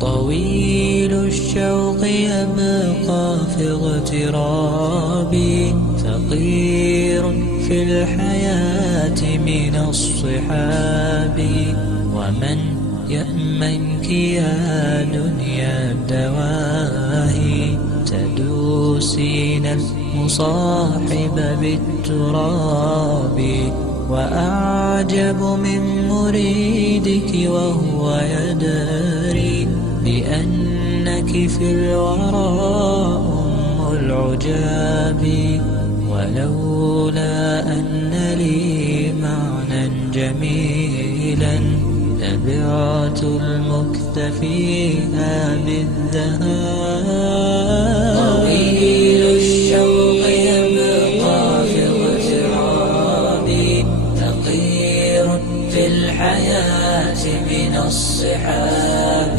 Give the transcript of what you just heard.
طويل الشوق يبقى في اغترابي، فقير في الحياة من الصحاب. ومن يأمنك يا دنيا الدواهي، تدوسين المصاحب بالتراب. وأعجب من مريدك وهو يدري بأنك في الورى أم العجاب. ولولا أن لي معنى جميلا لبعت المكتفيها بالذهاب.